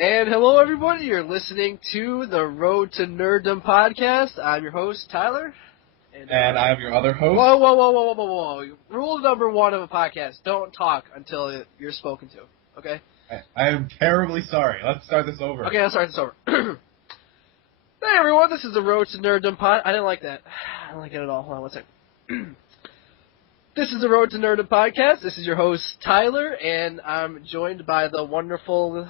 And hello, everybody. You're listening to the Road to Nerdom podcast. I'm your host, Tyler. And I'm your other host. Whoa. Rule number one of a podcast, don't talk until you're spoken to, okay? I am terribly sorry. Let's start this over. Okay, let's start this over. Hey, everyone. This is the Road to Nerdom pod. I didn't like that. I don't like it at all. Hold on one second. This is the Road to Nerdom podcast. This is your host, Tyler, and I'm joined by the wonderful,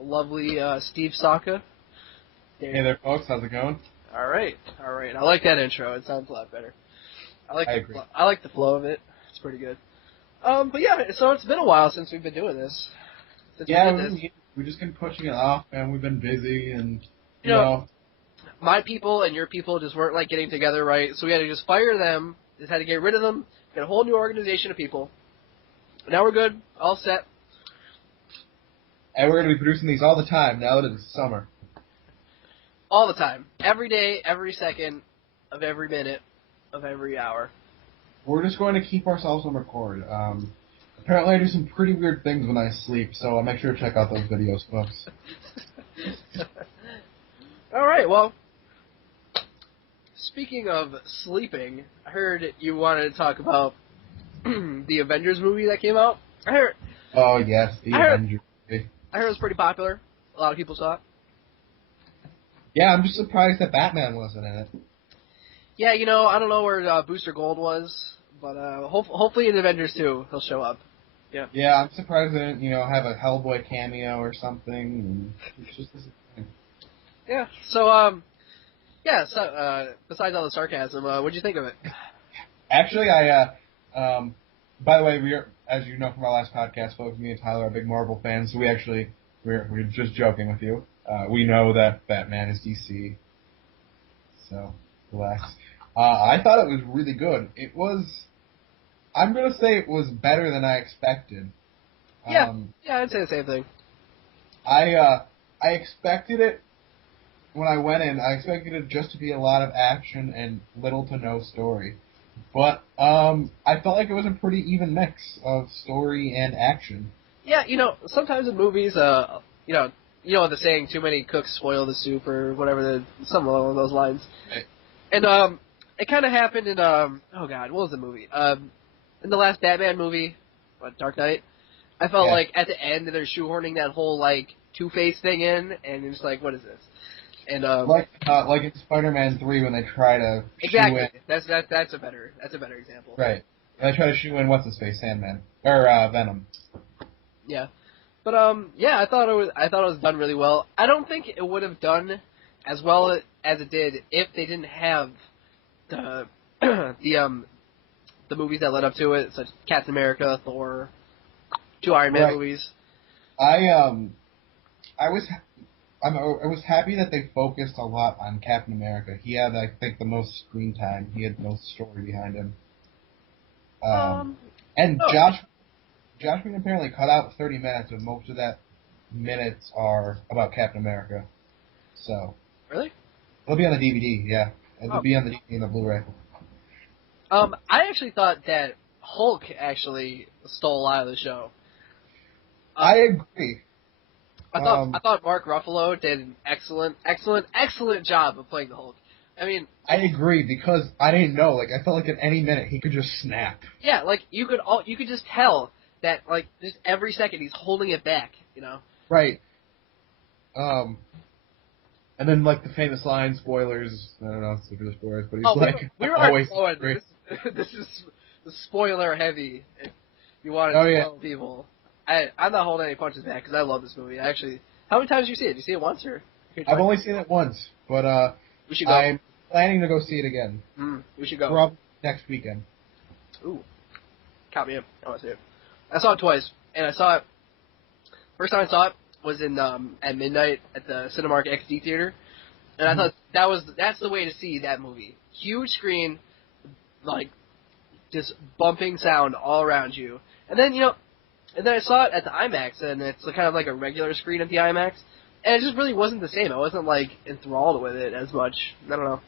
lovely Steve Saka. Hey there, folks. How's it going? All right. I like that intro. It sounds a lot better. I agree. I like the flow of it. It's pretty good. But yeah, so it's been a while since we've been doing this. We've just been pushing it off, and we've been busy, and you know. My people and your people just weren't like getting together right, so we had to just fire them. Just had to get rid of them. Get a whole new organization of people. Now we're good. All set. And we're going to be producing these all the time now that it's summer. All the time. Every day, every second of every minute of every hour. We're just going to keep ourselves on record. Apparently I do some pretty weird things when I sleep, so make sure to check out those videos, folks. All right, well, speaking of sleeping, I heard you wanted to talk about the Avengers movie that came out. Oh, yes, the Avengers movie. I heard it was pretty popular. A lot of people saw it. Yeah, I'm just surprised that Batman wasn't in it. Yeah, I don't know where Booster Gold was, but hopefully in Avengers 2 he'll show up. Yeah. Yeah, I'm surprised they didn't, have a Hellboy cameo or something. And it's just disappointing. Yeah. So, besides all the sarcasm, what'd you think of it? Actually, by the way, as you know from our last podcast, folks, me and Tyler are big Marvel fans, so we're just joking with you. We know that Batman is DC, so relax. I thought it was really good. I'm going to say it was better than I expected. Yeah, I'd say the same thing. I expected it, when I went in, I expected it just to be a lot of action and little to no story. But I felt like it was a pretty even mix of story and action. Yeah, sometimes in movies, the saying, too many cooks spoil the soup, or whatever, something along those lines. Right. And it kind of happened in, what was the movie? In the last Batman movie, Dark Knight, I felt like at the end they're shoehorning that whole, Two-Face thing in, and it's like, what is this? And like in Spider-Man 3 when they try to exactly. shoe in. That's a better example. Right. They try to shoe in what's his face, Sandman or Venom. Yeah. But I thought it was done really well. I don't think it would have done as well as it did if they didn't have the the movies that led up to it, such as Captain America, Thor, 2 Iron Man movies. I was happy that they focused a lot on Captain America. He had, I think, the most screen time. He had the most story behind him. Josh Whedon apparently cut out 30 minutes, and most of that minutes are about Captain America. So. Really? It'll be on the DVD, yeah. It'll be on the DVD and the Blu-ray. I actually thought that Hulk actually stole a lot of the show. I agree. I thought Mark Ruffalo did an excellent job of playing the Hulk. I mean, I agree because I didn't know. I felt like at any minute he could just snap. Yeah, you could just tell that just every second he's holding it back. Right. And then the famous line, spoilers. I don't know if it's spoilers, but he's we were always great. This is spoiler heavy. If you want to spoil people. I'm not holding any punches back because I love this movie. Actually, how many times did you see it? Did you see it once or? I've only seen it once, but we should go. I'm planning to go see it again. We should go. Probably next weekend. Ooh, count me in. I want to see it. I saw it twice, and I saw it. First time I saw it was in at midnight at the Cinemark XD theater, and I thought that's the way to see that movie. Huge screen, just bumping sound all around you, and then And then I saw it at the IMAX, and it's kind of like a regular screen at the IMAX, and it just really wasn't the same. I wasn't, enthralled with it as much. I don't know.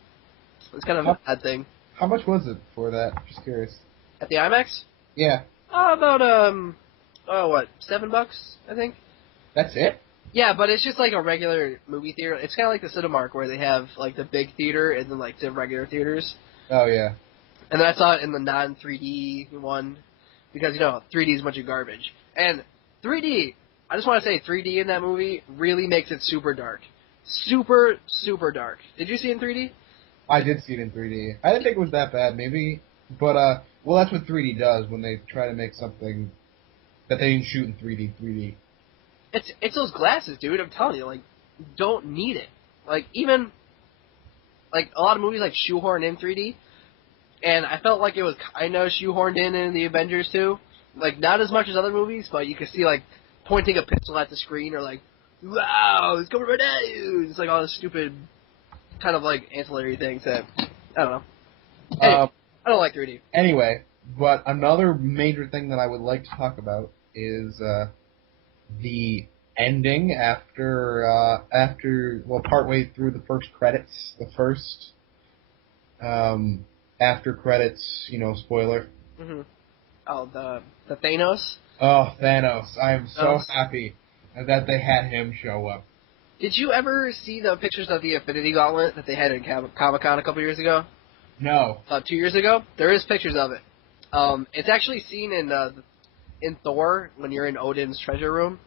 It's kind of a bad thing. How much was it for that? Just curious. At the IMAX? Yeah. About, $7, I think. That's it? Yeah, but it's just like a regular movie theater. It's kind of like the Cinemark where they have like the big theater and then like the regular theaters. Oh yeah. And then I saw it in the non 3D one because 3D is a bunch of garbage. And 3D, I just want to say 3D in that movie really makes it super dark, super dark. Did you see it in 3D? I did see it in 3D. I didn't think it was that bad, maybe, but well, that's what 3D does when they try to make something that they didn't shoot in 3D. 3D. It's those glasses, dude. I'm telling you, like, don't need it. Like even like a lot of movies like shoehorn in 3D, and I felt like it was kind of shoehorned in the Avengers too. Like not as much as other movies, but you could see like pointing a pistol at the screen or like, wow, it's coming right at you. It's like all this stupid kind of like ancillary things that I don't know. Anyway, I don't like 3D. Anyway, but another major thing that I would like to talk about is the ending after partway through the first credits, the first after credits, spoiler. Mm-hmm. Oh, the Thanos. Oh, Thanos! I am so Thanos. happy that they had him show up. Did you ever see the pictures of the Infinity Gauntlet that they had in Comic-Con a couple years ago? No. About 2 years ago? There is pictures of it. It's actually seen in Thor when you're in Odin's treasure room.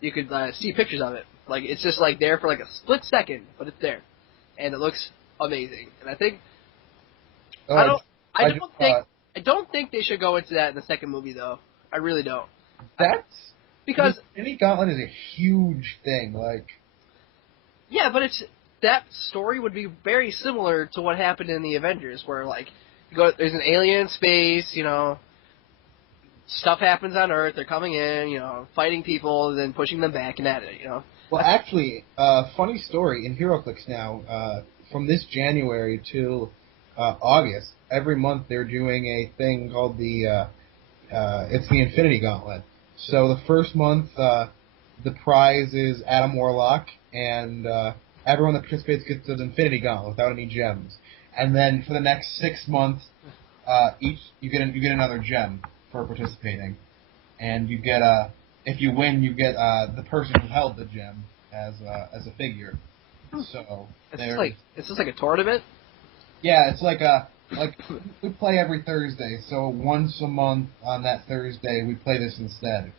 You could see pictures of it. Like it's just like there for like a split second, but it's there, and it looks amazing. And I think Oh, I don't think they should go into that in the second movie though. I really don't. Because the Infinity Gauntlet is a huge thing. Like, yeah, but that story would be very similar to what happened in the Avengers, where like there's an alien in space, stuff happens on Earth, they're coming in, fighting people, then pushing them back and at it. well, actually, funny story in HeroClix now. From this January to August, every month they're doing a thing called it's the Infinity Gauntlet. So the first month, the prize is Adam Warlock, and everyone that participates gets an Infinity Gauntlet without any gems. And then for the next 6 months, you get another gem for participating, and you get if you win, you get the person who held the gem as a figure. So it's just like a tournament. yeah, it's like we play every Thursday, so once a month on that Thursday we play this instead.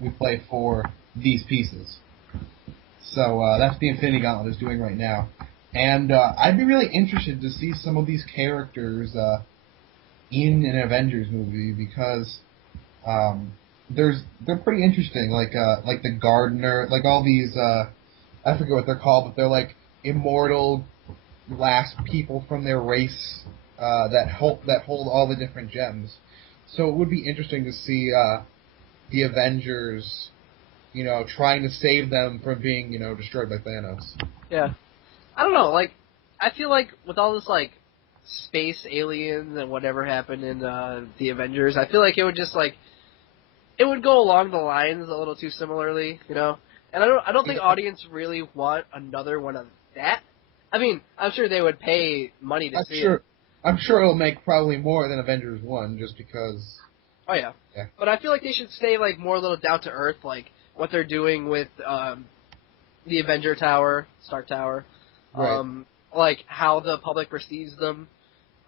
We play for these pieces. So that's the Infinity Gauntlet is doing right now, and I'd be really interested to see some of these characters in an Avengers movie because they're pretty interesting. Like the Gardener, like all these I forget what they're called, but they're like immortal last people from their race that hold all the different gems. So it would be interesting to see the Avengers, trying to save them from being, destroyed by Thanos. Yeah, I don't know. Like, I feel like with all this like space aliens and whatever happened in the Avengers, I feel like it would just like it would go along the lines a little too similarly. And I don't think audience really want another one of that. I mean, I'm sure they would pay money to see it. I'm sure it'll make probably more than Avengers 1, just because... Oh, yeah. But I feel like they should stay, like, more a little down to earth, like what they're doing with the Avenger Tower, Stark Tower. Right. Like, how the public perceives them.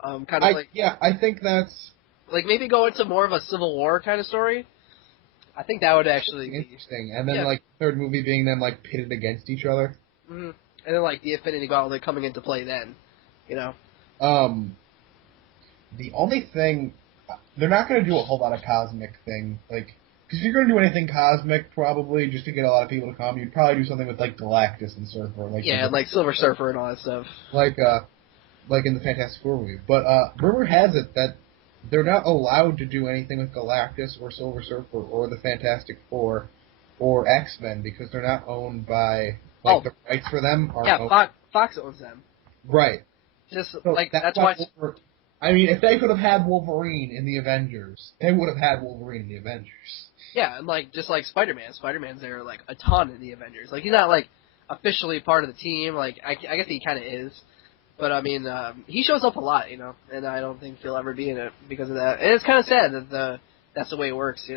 Kind of like... Yeah, I think that's... Like, maybe go into more of a Civil War kind of story. I think that would actually be... interesting. And then, like, third movie being them, like, pitted against each other. Mm-hmm. And then, like, the Infinity Gauntlet coming into play then, The only thing... They're not going to do a whole lot of cosmic thing. Like, because if you're going to do anything cosmic, probably, just to get a lot of people to come, you'd probably do something with, like, Galactus and Surfer. Like Silver Surfer and all that stuff. Like in the Fantastic Four movie. But rumor has it that they're not allowed to do anything with Galactus or Silver Surfer or the Fantastic Four or X-Men because they're not owned by... Like, the rights for them are... Yeah, Fox owns them. Right. Just, so like, that's why... I mean, if they could have had Wolverine in the Avengers, they would have had Wolverine in the Avengers. Yeah, and, like, just like Spider-Man. Spider-Man's there, like, a ton in the Avengers. Like, he's not, like, officially part of the team. Like, I guess he kind of is. But, I mean, he shows up a lot, and I don't think he'll ever be in it because of that. And it's kind of sad that that's the way it works.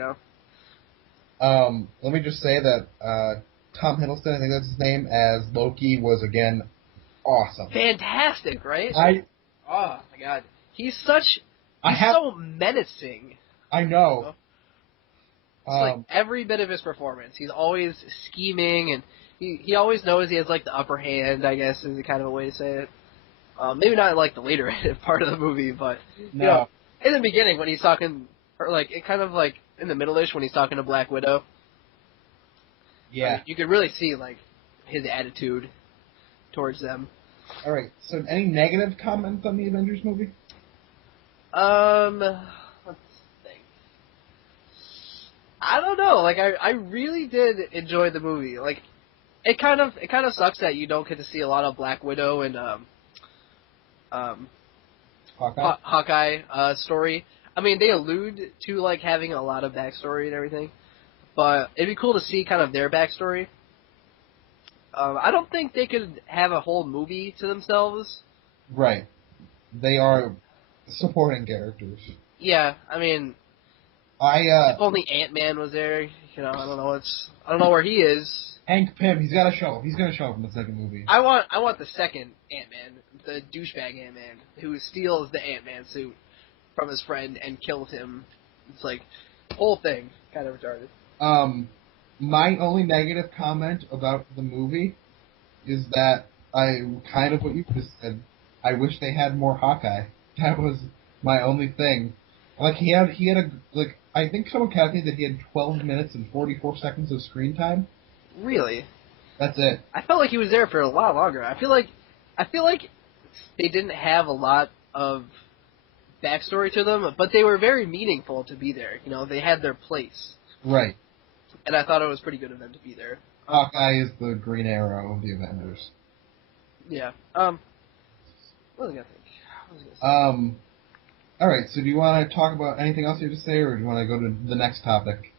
Let me just say that Tom Hiddleston, I think that's his name, as Loki was again awesome. Fantastic, right? Oh my god, he's so menacing. I know. It's like every bit of his performance. He's always scheming, and he always knows he has like the upper hand, I guess is kind of a way to say it. Maybe not like the later part of the movie, but you know, in the beginning when he's talking, or like it kind of like in the middle-ish when he's talking to Black Widow. Yeah. You could really see like his attitude towards them. All right. So, any negative comments on the Avengers movie? Let's think. I don't know. Like I really did enjoy the movie. Like it kind of sucks that you don't get to see a lot of Black Widow and Hawkeye story. I mean, they allude to like having a lot of backstory and everything, but it'd be cool to see kind of their backstory. I don't think they could have a whole movie to themselves. Right. They are supporting characters. Yeah, I mean, if only Ant-Man was there. You know, I don't know where he is. Hank Pym, he's got to show up. He's going to show up in the second movie. I want the second Ant-Man, the douchebag Ant-Man, who steals the Ant-Man suit from his friend and kills him. It's like, whole thing, kind of retarded. My only negative comment about the movie is that kind of what you just said. I wish they had more Hawkeye. That was my only thing. Like he had I think someone calculated that he had 12 minutes and 44 seconds of screen time. Really? That's it. I felt like he was there for a lot longer. I feel like they didn't have a lot of backstory to them, but they were very meaningful to be there. You know, they had their place. Right. And I thought it was pretty good of them to be there. Hawkeye is the Green Arrow of the Avengers. Yeah. What was I gonna think? All right. So, do you want to talk about anything else you have to say, or do you want to go to the next topic?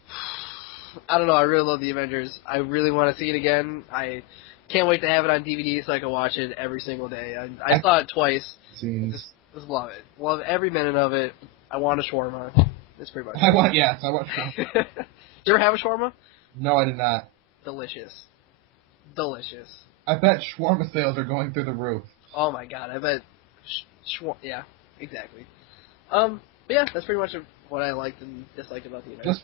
I don't know. I really love the Avengers. I really want to see it again. I can't wait to have it on DVD so I can watch it every single day. I saw it twice. Just love it. Love every minute of it. I want a shawarma. That's pretty much it. I want shawarma. Did you ever have a shawarma? No, I did not. Delicious. I bet shawarma sales are going through the roof. Oh my god, I bet. Yeah, exactly. But yeah, that's pretty much what I liked and disliked about the event.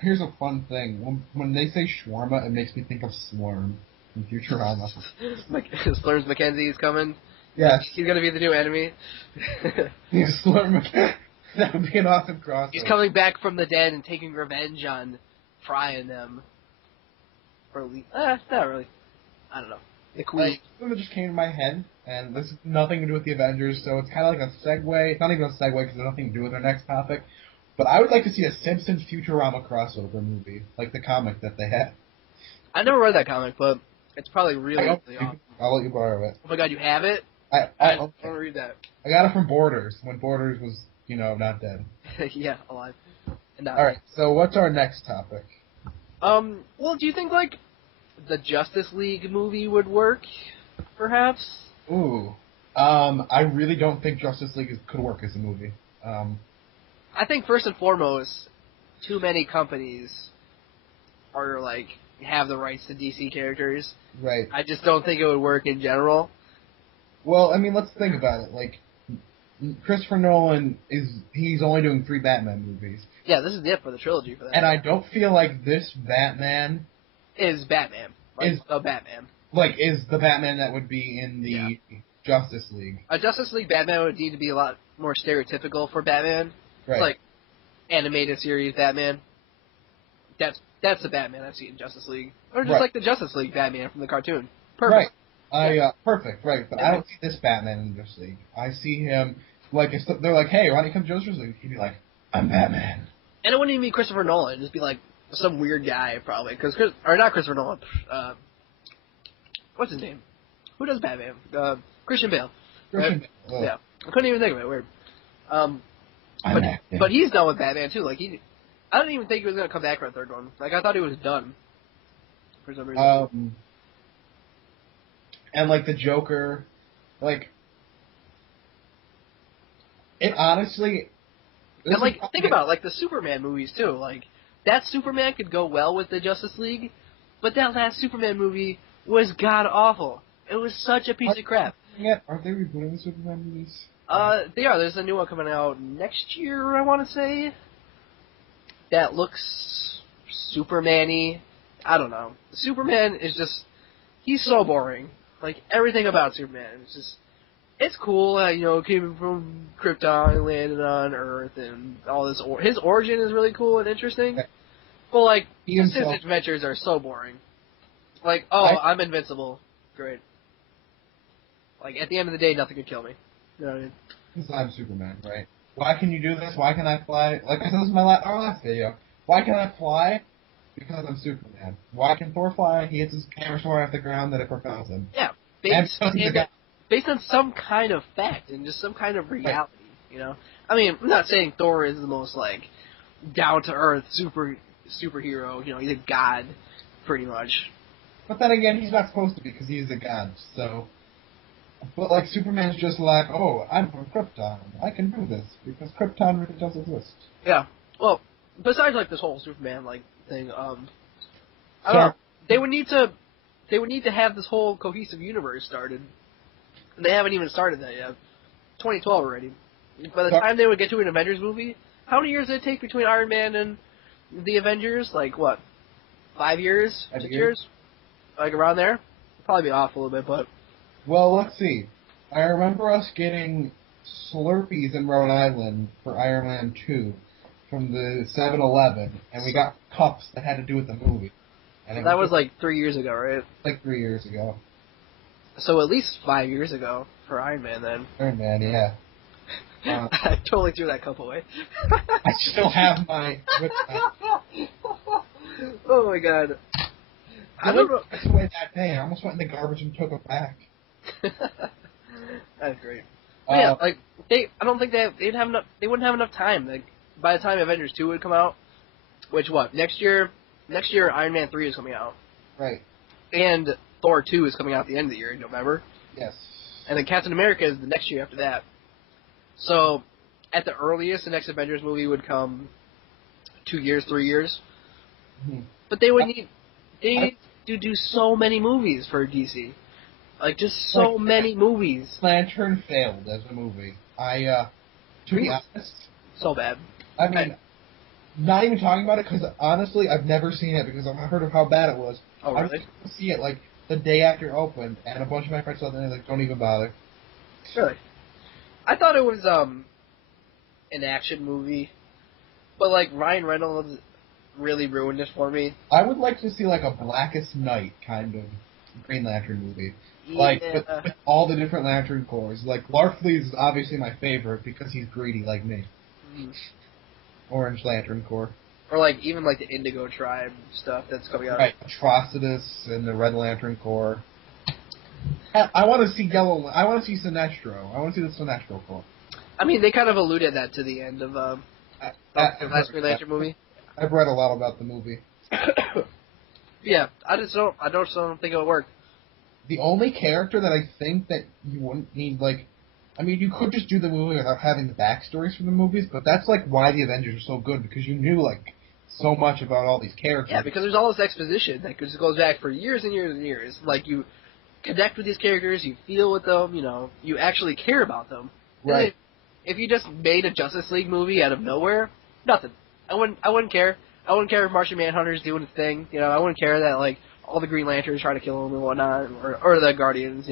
Here's a fun thing. When they say shawarma, it makes me think of Slurm from Futurama. Slurms McKenzie's coming. Yes. He's gonna be the new enemy. He's Slurm McKenzie. That would be an awesome crossover. He's coming back from the dead and taking revenge on Fry and them. Or not really. I don't know. The Queen. Something that just came to my head, and this has nothing to do with the Avengers, so it's kind of like a segue. It's not even a segue because it has nothing to do with our next topic. But I would like to see a Simpsons Futurama crossover movie, like the comic that they had. I never read that comic, but it's probably really awesome. I'll let you borrow it. Oh my god, you have it? I want to read that. I got it from Borders, when Borders was, not dead. Yeah, alive. Alright, so what's our next topic? Well, do you think, like, the Justice League movie would work, perhaps? Ooh. I really don't think Justice League could work as a movie. I think, first and foremost, too many companies are, like, have the rights to DC characters. Right. I just don't think it would work in general. Well, I mean, let's think about it. Like, Christopher Nolan he's only doing 3 Batman movies. Yeah, this is it for the trilogy for that. And I don't feel like this Batman is Batman. Is the Batman. Like, is the Batman that would be in the Justice League. A Justice League Batman would need to be a lot more stereotypical for Batman. Right. It's like animated series Batman. That's the Batman I see in Justice League. Or just like the Justice League Batman from the cartoon. Perfect. Right. Perfect, right. But I don't see this Batman in Justice League. I see him, like, if they're like, hey, why don't you come to Justice League? He'd be like, I'm Batman. And it wouldn't even be Christopher Nolan. It'd just be like some weird guy, probably. Or not Christopher Nolan. What's his name? Who does Batman? Christian Bale. Christian Bale. Yeah. I couldn't even think of it. Weird. But he's done with Batman, too. Like, I don't even think he was going to come back for a third one. Like, I thought he was done. For some reason. And, like, the Joker, like, it honestly... And, like, think about it, like, the Superman movies, too. Like, that Superman could go well with the Justice League, But that last Superman movie was god awful. It was such a piece of crap. Aren't they rebooting the Superman movies? They are. There's a new one coming out next year, I want to say. That looks Superman-y. I don't know. Superman is just... He's so boring. Like, everything about Superman is just... It's cool, came from Krypton and landed on Earth and all this. His origin is really cool and interesting. But, like, his adventures are so boring. Like, I'm invincible. Great. Like, at the end of the day, nothing could kill me. You know what I mean? Because I'm Superman, right? Why can you do this? Why can I fly? Like I said, this is my last video. Why can I fly? Because I'm Superman. Why can Thor fly? He hits his hammer so hard off the ground that it propels him. Yeah. Based on some kind of fact and just some kind of reality, you know? I mean, I'm not saying Thor is the most, like, down-to-earth superhero. You know, he's a god, pretty much. But then again, he's not supposed to be because he's a god, so... But, like, Superman's just like, oh, I'm from Krypton. I can do this because Krypton really does exist. Yeah. Well, besides, like, this whole Superman, like, thing, I don't know. They would need to have this whole cohesive universe started. And they haven't even started that yet. 2012 already. By the time they would get to an Avengers movie, how many years did it take between Iron Man and the Avengers? Like, what? 5 years? 6 years? Like, around there? Probably be off a little bit, but... Well, let's see. I remember us getting Slurpees in Rhode Island for Iron Man 2 from the 7-Eleven, and we got cups that had to do with the movie. And that was like 3 years ago, right? Like 3 years ago. So at least 5 years ago for Iron Man, then. Iron Man, yeah. I totally threw that cup away. I still have my... Oh my god. I don't know. I away that day. I almost went in the garbage and took it back. That's great. But yeah, like I don't think they wouldn't have enough time. Like by the time Avengers 2 would come out, which next year Iron Man 3 is coming out. Right. And Thor 2 is coming out at the end of the year in November. Yes. And then Captain America is the next year after that. So at the earliest, the next Avengers movie would come 2 years, 3 years. Mm-hmm. But they need to do so many movies for DC. Like, just so many movies. Lantern failed as a movie. To be honest... So bad. I mean, not even talking about it, because honestly, I've never seen it, because I've heard of how bad it was. Oh, really? I went to see it, like, the day after it opened, and a bunch of my friends saw it, and they're like, don't even bother. Really? I thought it was, an action movie, but, like, Ryan Reynolds really ruined it for me. I would like to see, like, a Blackest Night kind of Green Lantern movie. Like, with all the different Lantern Corps. Like, Larfleeze is obviously my favorite because he's greedy like me. Mm. Orange Lantern Corps. Or, like, even, like, the Indigo Tribe stuff that's coming out. Right, Atrocitus and the Red Lantern Corps. I want to see I want to see Sinestro. I want to see the Sinestro Corps. I mean, they kind of alluded that to the end of the last Green Lantern movie. I've read a lot about the movie. Yeah, I don't think it would work. The only character that I think that you wouldn't need, like... I mean, you could just do the movie without having the backstories from the movies, but that's, like, why the Avengers are so good, because you knew, like, so much about all these characters. Yeah, because there's all this exposition that just goes back for years and years and years. Like, you connect with these characters, you feel with them, you actually care about them. Right. If you just made a Justice League movie out of nowhere, nothing. I wouldn't care. I wouldn't care if Martian Manhunter's doing his thing. I wouldn't care that, like, all the Green Lanterns try to kill him and whatnot, or the Guardians,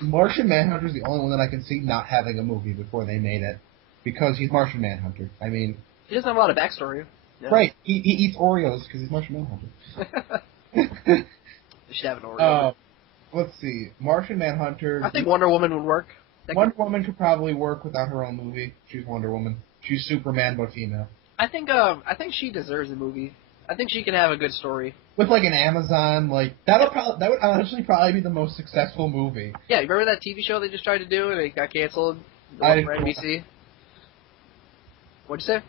Martian Manhunter's the only one that I can see not having a movie before they made it. Because he's Martian Manhunter. I mean... He doesn't have a lot of backstory. Right. He eats Oreos because he's Martian Manhunter. They should have an Oreo. Let's see. Martian Manhunter... I think Wonder Woman would work. Wonder Woman could probably work without her own movie. She's Wonder Woman. She's Superman, but female. I think she deserves a movie. I think she can have a good story. With, like, an Amazon, like... That would honestly probably be the most successful movie. Yeah, you remember that TV show they just tried to do and it got canceled? The I one didn't for NBC? What'd you say?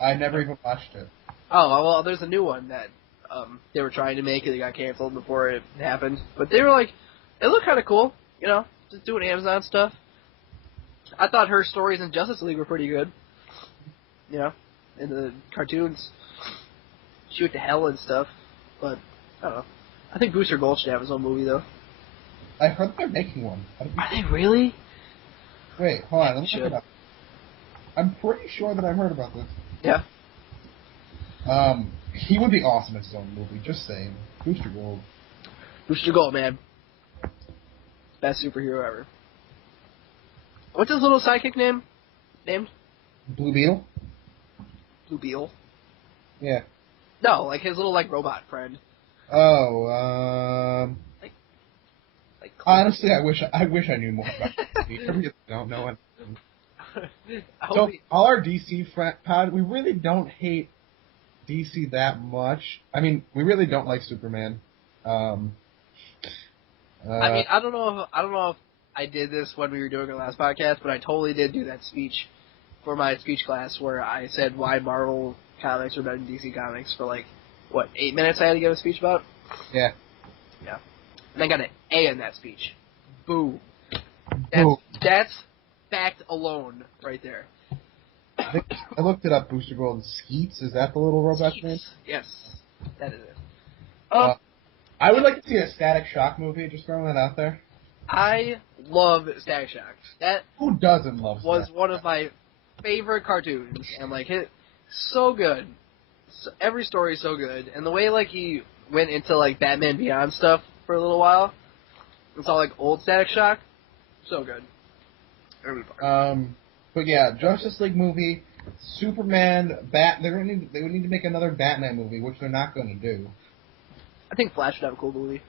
I never even watched it. Oh, well, there's a new one that they were trying to make and it got canceled before it happened. But they were like, it looked kind of cool, just doing Amazon stuff. I thought her stories in Justice League were pretty good. In the cartoons. She went to hell and stuff. But, I don't know. I think Booster Gold should have his own movie, though. I heard they're making one. Are they really? Wait, hold on. Let me look it up. I'm pretty sure that I've heard about this. Yeah. He would be awesome in his own movie. Just saying. Booster Gold. Booster Gold, man. Best superhero ever. What's his little sidekick named? Blue Beetle? Blue Beetle? Yeah. No, like his little robot friend. Oh, Like honestly, I wish I knew more about DC. I really don't know it. So, all our DC pod, we really don't hate DC that much. I mean, we really don't like Superman. I don't know if I did this when we were doing our last podcast, but I totally did do that speech for my speech class where I said why Marvel comics are better than DC comics for 8 minutes I had to give a speech about? Yeah. Yeah. And I got an A in that speech. Boo. Boo. That's fact alone right there. I looked it up, Booster Gold. Skeets, is that the little robot's name? Yes, that is it. I would like to see a Static Shock movie, just throwing that out there. I love Static Shock. That Who doesn't love was Static one of my favorite cartoons, and so good. Every story is so good, and the way he went into Batman Beyond stuff for a little while, it's all old Static Shock, so good. But yeah, Justice League movie, Superman, they would need to make another Batman movie, which they're not going to do. I think Flash would have a cool movie.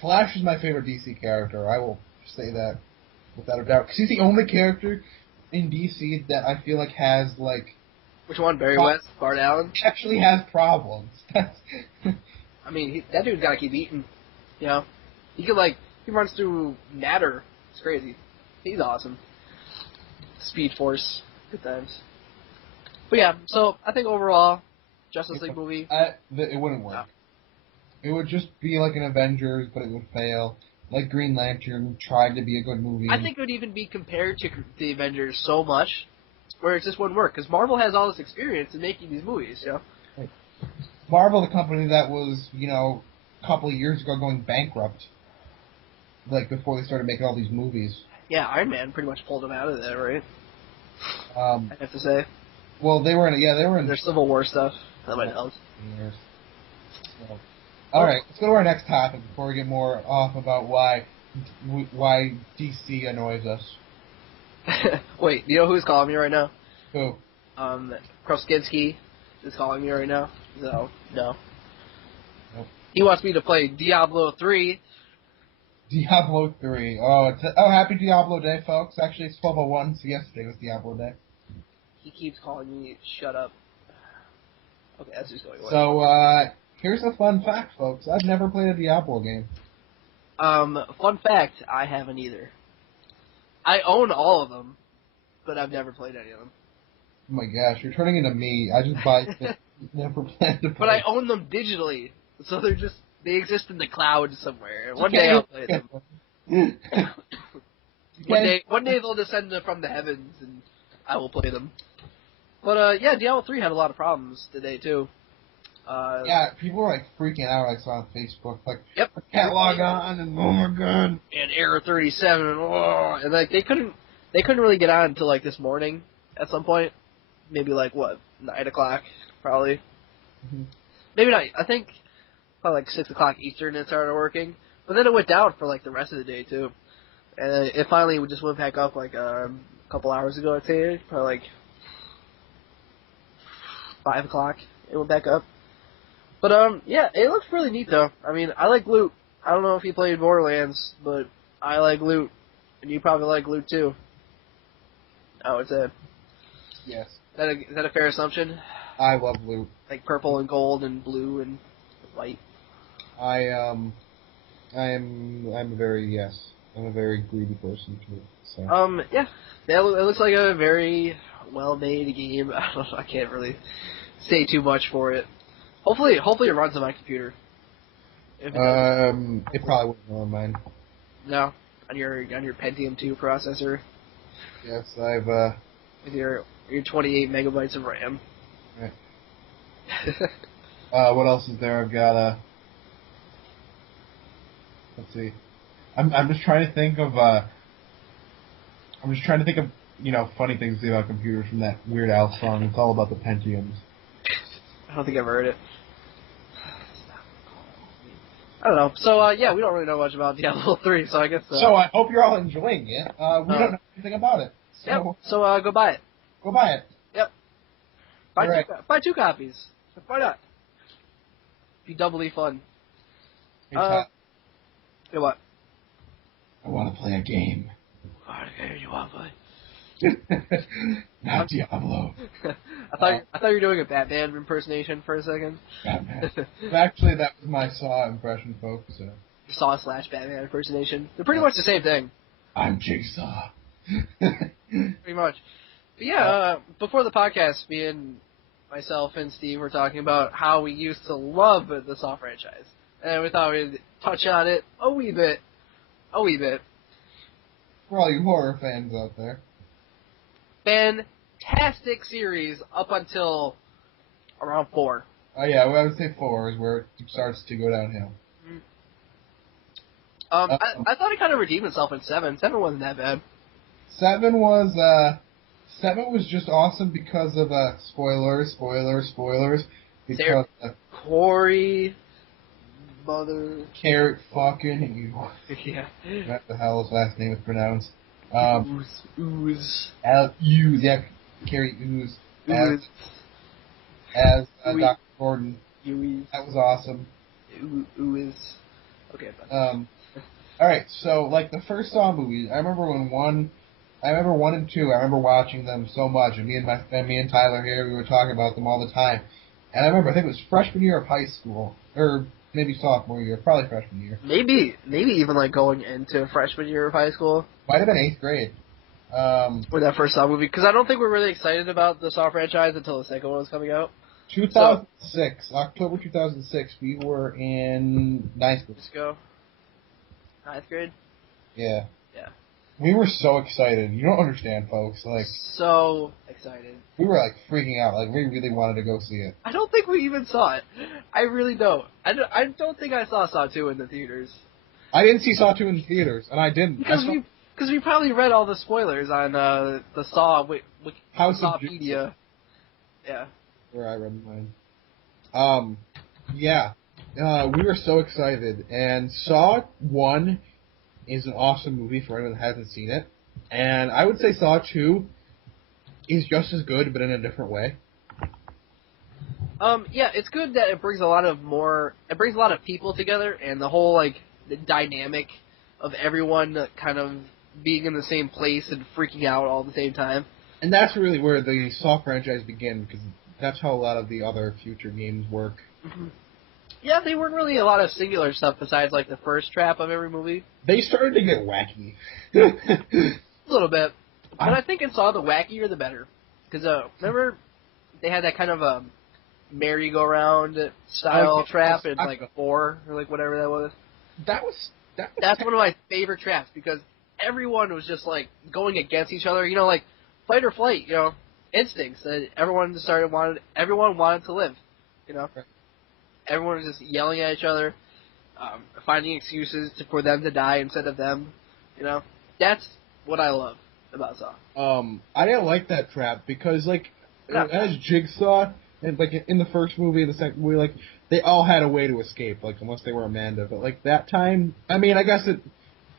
Flash is my favorite DC character. I will say that without a doubt, because he's the only character in DC that I feel has Which one? Barry West, Bart Allen? Actually has problems. I mean, that dude's got to keep eating. You know, he runs through matter. It's crazy. He's awesome. Speed Force, good times. But yeah, so I think overall, Justice League movie. It wouldn't work. No. It would just be like an Avengers, but it would fail. Like Green Lantern tried to be a good movie. I think it would even be compared to the Avengers so much, where it just wouldn't work. Because Marvel has all this experience in making these movies, you know? Right. Marvel, the company that was, a couple of years ago going bankrupt. Before they started making all these movies. Yeah, Iron Man pretty much pulled them out of there, right? I have to say. Well, they were in their Civil War stuff. That might help. So, all right, let's go to our next topic before we get more off about why DC annoys us. Wait, you know who's calling me right now? Who? Kroskinski is calling me right now. So, no. Nope. He wants me to play Diablo 3. Diablo 3. Oh, happy Diablo Day, folks. Actually, it's 12:01, so yesterday was Diablo Day. He keeps calling me, shut up. Okay, that's just going away. So, here's a fun fact, folks. I've never played a Diablo game. Fun fact, I haven't either. I own all of them, but I've never played any of them. Oh my gosh, you're turning into me. I just buy things, never plan to play. But I own them digitally, so they exist in the cloud somewhere. One day I'll play them. One day they'll descend from the heavens, and I will play them. But yeah, Diablo 3 had a lot of problems today too. Yeah, people were freaking out. I saw on Facebook, yep. I can't log on, and oh my god, and error 37, and they couldn't really get on until this morning at some point, maybe 9 o'clock probably. Mm-hmm. Maybe not. I think probably 6 o'clock Eastern it started working, but then it went down for the rest of the day too, and it finally just went back up a couple hours ago. I'd say probably 5 o'clock it went back up. But, yeah, it looks really neat, though. I mean, I like loot. I don't know if you played Borderlands, but I like loot. And you probably like loot, too. I would say. Yes. Is that a fair assumption? I love loot. Purple and gold and blue and white. I'm a very greedy person, too. So. Yeah. It looks like a very well-made game. I don't know, I can't really say too much for it. Hopefully it runs on my computer. It probably wouldn't run on mine. No, on your Pentium 2 processor. Yes, I've with your 28 megabytes of RAM. Right. What else is there? I've got Let's see. I'm just trying to think of funny things to say about computers from that Weird Al song. It's all about the Pentiums. I don't think I've heard it. I don't know. So, yeah, we don't really know much about Diablo 3, so I guess... So I hope you're all enjoying it. We don't know anything about it. So, yep. So, go buy it. Go buy it. Yep. Buy two copies. Why not? Be doubly fun. Hey, Todd. Yeah, what? I want to play a game. What game you want to play? Not Diablo. I thought you were doing a Batman impersonation for a second. Batman. Actually, that was my Saw impression, folks. So. Saw/Batman impersonation. They're pretty much the same thing. I'm Jigsaw. Pretty much. But yeah, before the podcast, me and myself and Steve were talking about how we used to love the Saw franchise. And we thought we'd touch on it a wee bit. For all you horror fans out there. Fantastic series up until around 4. Oh yeah, well, I would say 4 is where it starts to go downhill. I thought it kind of redeemed itself in 7. 7 wasn't that bad. 7 was just awesome because of spoilers. Because Corey, mother, Carrot fucking yeah. What the hell his last name is pronounced? Ooze. Ooze, yeah, Carrie Ooze. As Dr. Gordon. Ooze. That was awesome. Ooze. Okay, fine. Alright, so, like, the first Saw movies, I remember 1 and 2, I remember watching them so much, and me and Tyler here, we were talking about them all the time. And I remember, I think it was freshman year of high school, or maybe sophomore year, probably freshman year. Maybe even, like, going into freshman year of high school. Might have been 8th grade. With that first Saw movie, because I don't think we're really excited about the Saw franchise until the second one was coming out. 2006, October 2006, we were in 9th grade. Let's go. 9th grade? Yeah. Yeah. We were so excited. You don't understand, folks. Like, so excited. We were, like, freaking out. Like, we really wanted to go see it. I don't think we even saw it. I really don't. I don't think I saw Saw 2 in the theaters. I didn't see Saw 2 in the theaters, and I didn't. Because we probably read all the spoilers on the Saw Sawpedia. Yeah. Where I read mine. Yeah. We were so excited, and Saw 1 is an awesome movie for anyone that hasn't seen it, and I would say Saw 2 is just as good, but in a different way. Yeah, it's good that it brings a lot of people together, and the whole, like, the dynamic of everyone kind of being in the same place and freaking out all at the same time. And that's really where the Saw franchise began, because that's how a lot of the other future games work. Mm-hmm. Yeah, they weren't really a lot of singular stuff besides, like, the first trap of every movie. They started to get wacky. A little bit. But I think in Saw, the wackier the better. Because, remember, they had that kind of merry-go-round style trap in, like, 4, or, like, whatever that was. That's one of my favorite traps, because everyone was just, like, going against each other. You know, like, fight or flight, you know, instincts. That everyone wanted to live, you know. Right. Everyone was just yelling at each other, finding excuses for them to die instead of them, you know. That's what I love about Saw. I didn't like that trap because, like, as Jigsaw, and like in the first movie and the second movie, like, they all had a way to escape, like, unless they were Amanda. But, like, that time, I mean, I guess it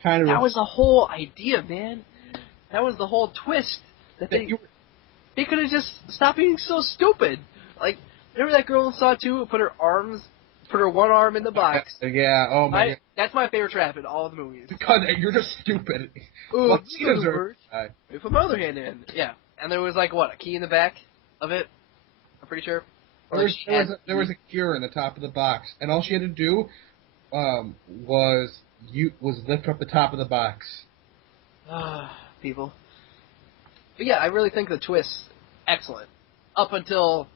kind of... That was the whole idea, man. That was the whole twist. That they could have just stopped being so stupid. Like, remember that girl in Saw 2 who put her one arm in the box? Yeah, oh my God. That's my favorite trap in all the movies. God, you're just stupid. Ooh, we put my other hand in. Yeah. And there was, like, what, a key in the back of it? I'm pretty sure. There was a cure in the top of the box, and all she had to do was lift up the top of the box. People. But yeah, I really think the twist's excellent. Up until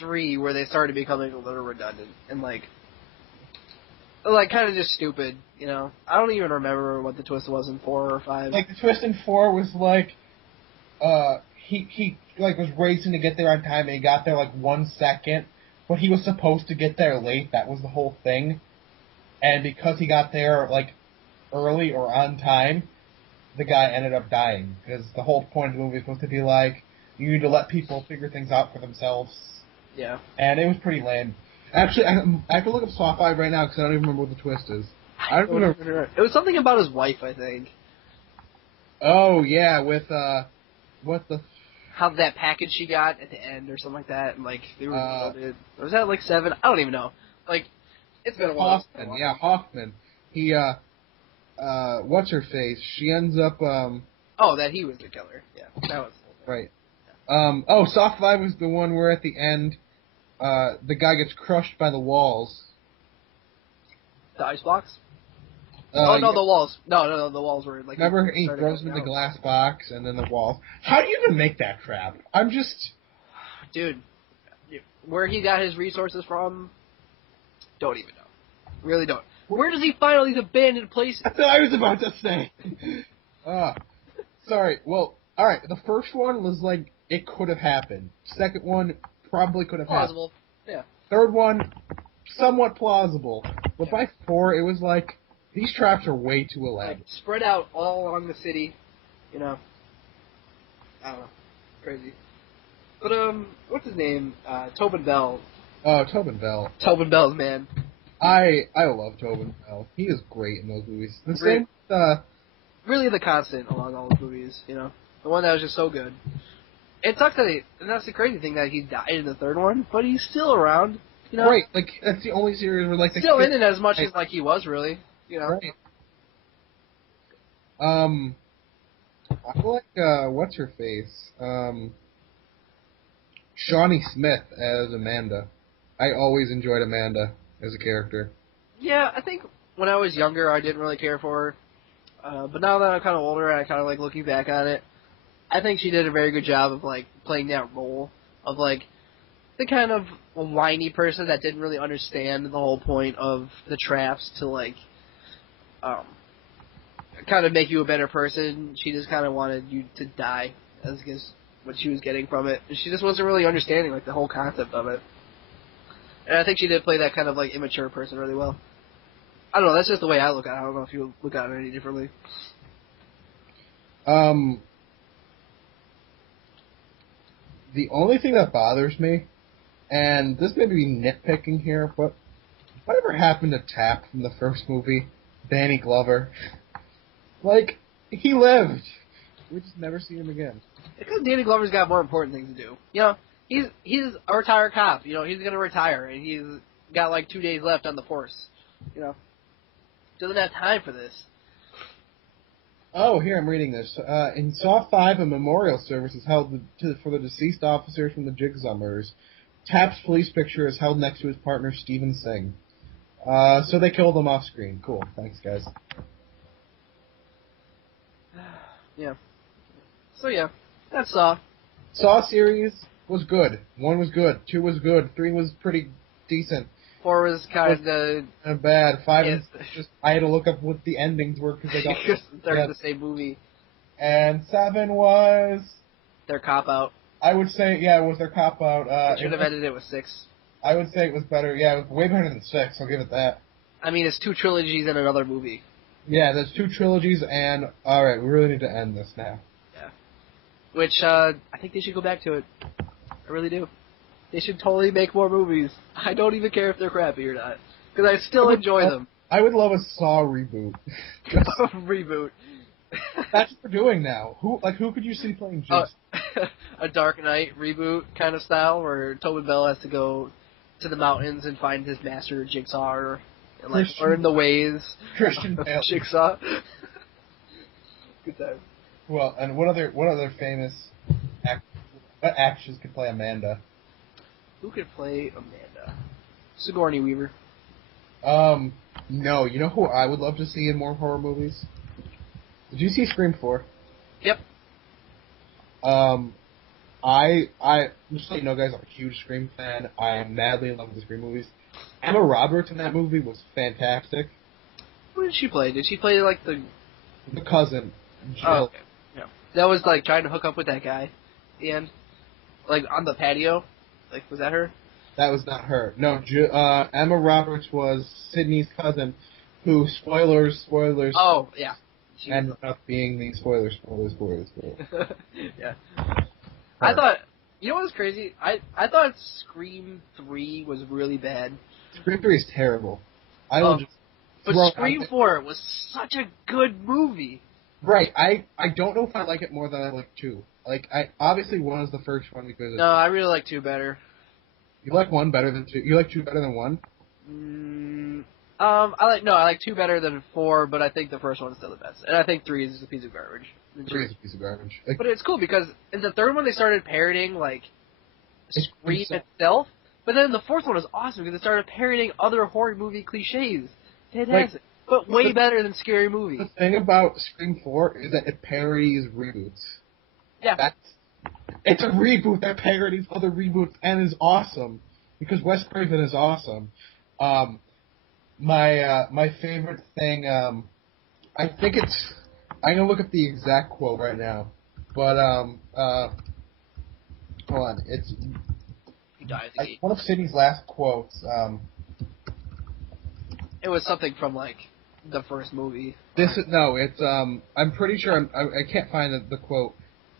3, where they started becoming a little redundant and like kind of just stupid, you know. I don't even remember what the twist was in 4 or 5. Like, the twist in 4 was like, he like was racing to get there on time, and he got there like 1 second, but he was supposed to get there late. That was the whole thing. And because he got there like early or on time, the guy ended up dying. Because the whole point of the movie is supposed to be like, you need to let people figure things out for themselves. Yeah. And it was pretty lame. Actually, I have to look up Saw 5 right now because I don't even remember what the twist is. I don't remember. It was something about his wife, I think. Oh, yeah, with, what the... How that package she got at the end or something like that, and, like, they revealed it. Was that, like, 7? I don't even know. Like, it's been a while. Hoffman, yeah, Hoffman. He, what's her face? She ends up, Oh, that he was the killer. Yeah, that was the whole thing. Right. Saw 5 was the one where at the end, the guy gets crushed by the walls. The ice blocks? No, Yeah. the walls. No, the walls were, like... Remember, he throws him in the glass box, and then the walls. How do you even make that trap? I'm just... Dude, where he got his resources from, don't even know. Really don't. Where does he find all these abandoned places? That's what I was about to say. Sorry. Well, alright, the first one was like, it could have happened. Second one, probably could have Plausible. happened. Yeah. Third one, somewhat plausible. But by 4, it was like, these traps are way too elaborate. Like, spread out all along the city, you know. I don't know. Crazy. But, what's his name? Tobin Bell. Oh, Tobin Bell. Tobin Bell's man. I love Tobin Bell. He is great in those movies. The same, really the constant along all the movies, you know. The one that was just so good. It sucks that and that's the crazy thing, that he died in the third one, but he's still around, you know. Right, like, that's the only series where, like, the still in it as much as, like, he was, really, you know. Right. I like, what's her face? Shawnee Smith as Amanda. I always enjoyed Amanda as a character. Yeah, I think when I was younger, I didn't really care for her. But now that I'm kind of older and I kind of like looking back on it, I think she did a very good job of like playing that role of like the kind of whiny person that didn't really understand the whole point of the traps to like kind of make you a better person. She just kind of wanted you to die, as I guess what she was getting from it. She just wasn't really understanding like the whole concept of it. And I think she did play that kind of like immature person really well. I don't know, that's just the way I look at it. I don't know if you look at it any differently. The only thing that bothers me, and this may be nitpicking here, but whatever happened to Tap from the first movie? Danny Glover. Like, he lived. We just never see him again. Because Danny Glover's got more important things to do. You know, he's a retired cop. You know, he's gonna retire, and he's got like 2 days left on the force. You know, doesn't have time for this. Oh, here, I'm reading this. In Saw 5, a memorial service is held for the deceased officers from the Jigsaw murders. Tap's police picture is held next to his partner, Stephen Singh. So they killed him off screen. Cool. Thanks, guys. Yeah. So yeah, that's Saw. Saw series was good. 1 was good. 2 was good. 3 was pretty decent. 4 was kind of bad. 5 yes. was just, I had to look up what the endings were because they're the same movie. And 7 was their cop out. I would say, yeah, it was their cop out. They should have ended it with 6. I would say it was better. Yeah, it was way better than 6. I'll give it that. I mean, it's 2 trilogies and another movie. Yeah, there's 2 trilogies, and alright, we really need to end this now. Yeah. Which, I think they should go back to it. I really do. They should totally make more movies. I don't even care if they're crappy or not. Because I still enjoy them. I would love a Saw reboot. Reboot. That's what we're doing now. Who could you see playing Jigsaw? A Dark Knight reboot kind of style, where Tobin Bell has to go to the mountains and find his master Jigsaw, and like learn the ways of Jigsaw. Good time. Well, and what other famous actors could play Amanda? Who could play Amanda? Sigourney Weaver. No. You know who I would love to see in more horror movies? Did you see Scream 4? Yep. Just so you know, guys, I'm a huge Scream fan. I am madly in love with the Scream movies. Emma Roberts in that movie was fantastic. Who did she play? Did she play like the cousin? Jill. Oh, okay. Yeah. That was like trying to hook up with that guy. At the end, like on the patio. Like, was that her? That was not her. No, Emma Roberts was Sydney's cousin, who, spoilers, Oh, yeah. ended up being the spoilers. Yeah. I thought, you know what was crazy? I thought Scream 3 was really bad. Scream 3 is terrible. I will just But Scream 4 was such a good movie. Right. I don't know if I like it more than I like 2. Like, obviously 1 is the first one because No, I really like 2 better. You like 1 better than 2? You like 2 better than 1? I like 2 better than 4, but I think the first one's still the best. And I think 3 is a piece of garbage. 3 is a piece of garbage. Like, but it's cool because in the third one they started parodying, like, Scream itself. But then the fourth one was awesome because it started parodying other horror movie cliches. Fantastic. But way better than Scary Movie. The thing about Scream 4 is that it parodies reboots. Yeah. It's a reboot that parodies other reboots and is awesome. Because Wes Craven is awesome. My favorite thing, I think it's... I'm going to look up the exact quote right now. But, hold on. It's... one of Sidney's last quotes, It was something from, like, the first movie. It's, I'm pretty sure, I can't find the quote,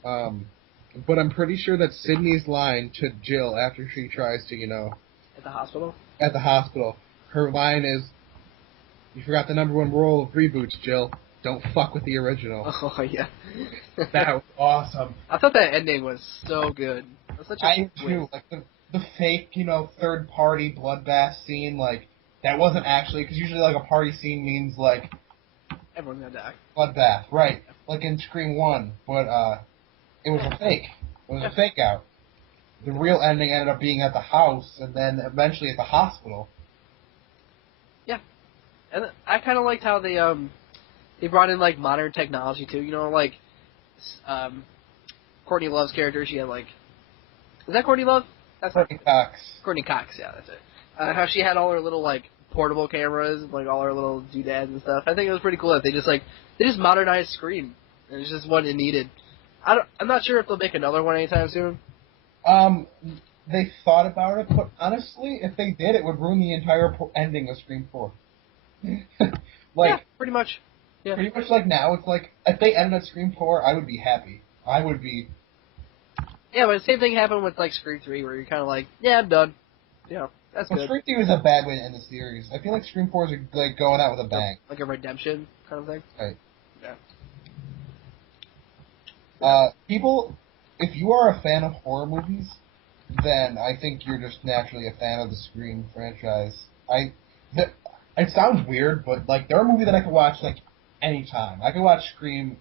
but I'm pretty sure that Sydney's line to Jill after she tries to, At the hospital? At the hospital, her line is, "You forgot the #1 rule of reboots, Jill. Don't fuck with the original." Oh, yeah. That was awesome. I thought that ending was so good. It was such a I too, like, the fake, third-party bloodbath scene, like, that wasn't actually, because usually, like, a party scene means, like... Everyone's gonna die. Bloodbath, right. Like in Scream 1, but, it was a fake. It was a fake out. The real ending ended up being at the house, and then eventually at the hospital. Yeah. And I kind of liked how they brought in, like, modern technology, too. Like, Courtney Love's character, she had, like... Is that Courtney Love? That's Courtney Cox. Courtney Cox, yeah, that's it. How she had all her little, like, portable cameras, like, all her little doodads and stuff. I think it was pretty cool that they just modernized Scream. And it's just what it needed. I'm not sure if they'll make another one anytime soon. They thought about it, but honestly, if they did, it would ruin the entire ending of Scream 4. Yeah, pretty much. Yeah. Pretty much like now, it's like, if they ended at Scream 4, I would be happy. I would be... Yeah, but the same thing happened with, like, Scream 3, where you're kind of like, yeah, I'm done. Yeah, that's good. Scream 3 was a bad way to end the series. I feel like Scream 4 is, like, going out with a bang. Like a redemption kind of thing? Right. Yeah. People, if you are a fan of horror movies, then I think you're just naturally a fan of the Scream franchise. It sounds weird, but, like, they're a movie that I could watch, like, anytime. I could watch Scream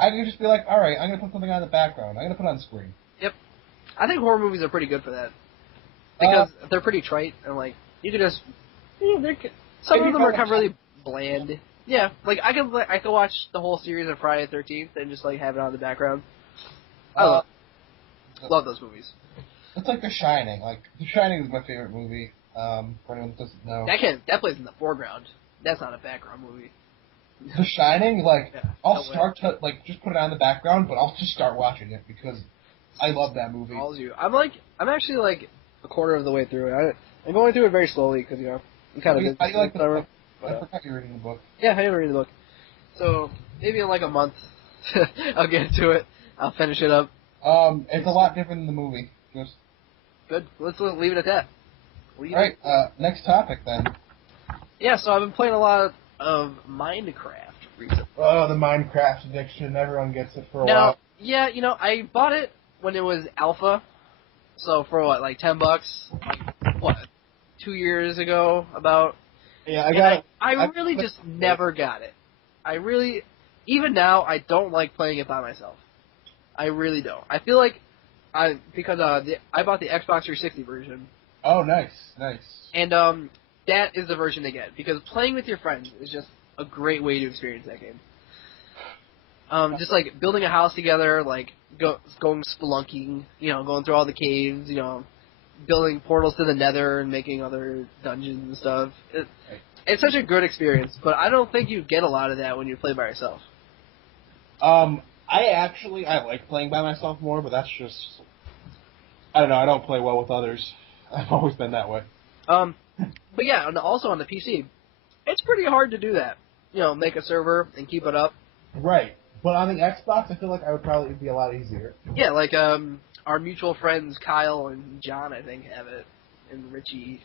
I could just be like, alright, I'm going to put something on in the background. I'm going to put on Scream. Yep. I think horror movies are pretty good for that. Because they're pretty trite, and, like, you can just... some of them are kind of really bland. Yeah, like, I could watch the whole series of Friday the 13th and just, like, have it on in the background. I love those movies. It's like The Shining. Like, The Shining is my favorite movie, for anyone that doesn't know. That plays in the foreground. That's not a background movie. The Shining, like, yeah, I'll start to, like, just put it on the background, but I'll just start watching it because I love that movie. I'm actually, like, a quarter of the way through it. I'm going through it very slowly because, you kind of... How do you like the book? I forgot you were reading the book. Yeah, I am reading the book. So, maybe in, like, a month, I'll get into it. I'll finish it up. It's a lot different than the movie. Just... Good. Let's leave it at that. Alright, next topic, then. Yeah, so I've been playing a lot of Minecraft recently. Oh, the Minecraft addiction. Everyone gets it for a while. Yeah, I bought it when it was alpha. So for what, like $10? Like, 2 years ago, about? Yeah, I got it. I really just never got it. Even now, I don't like playing it by myself. I really don't. I feel like I bought the Xbox 360 version. Oh, nice. And that is the version to get, because playing with your friends is just a great way to experience that game. Just like building a house together, like going spelunking, going through all the caves, building portals to the Nether and making other dungeons and stuff. It's such a good experience, but I don't think you get a lot of that when you play by yourself. I like playing by myself more, but that's just... I don't know, I don't play well with others. I've always been that way. But yeah, and also on the PC, It's pretty hard to do that. Make a server and keep it up. Right. But on the Xbox, I feel like I would probably be a lot easier. Yeah, like our mutual friends Kyle and John, I think, have it, and Richie.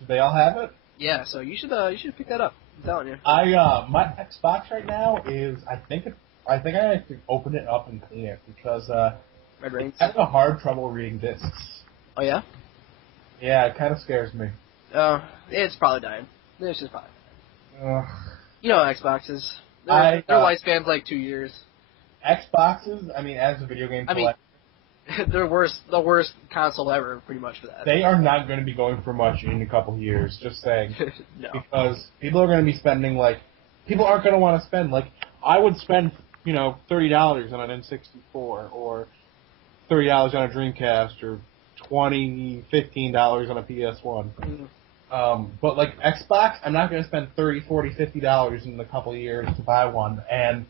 Do they all have it? Yeah, so you should pick that up. I'm telling you. My Xbox right now is I think I have to open it up and clean it because Red Rings. I have a hard trouble reading discs. Oh yeah. Yeah, it kind of scares me. It's probably dying. It's just probably dying. Ugh. Xboxes. Their lifespan's like 2 years. Xboxes, I mean, as a video game collector, they're the worst console ever, pretty much for that. They are not going to be going for much in a couple years, just saying. No. Because people are going to be spending, people aren't going to want to spend, I would spend, $30 on an N64, or $30 on a Dreamcast, or $15 on a PS1. Mm-hmm. But Xbox, I'm not going to spend $30, $40, $50 in a couple of years to buy one, and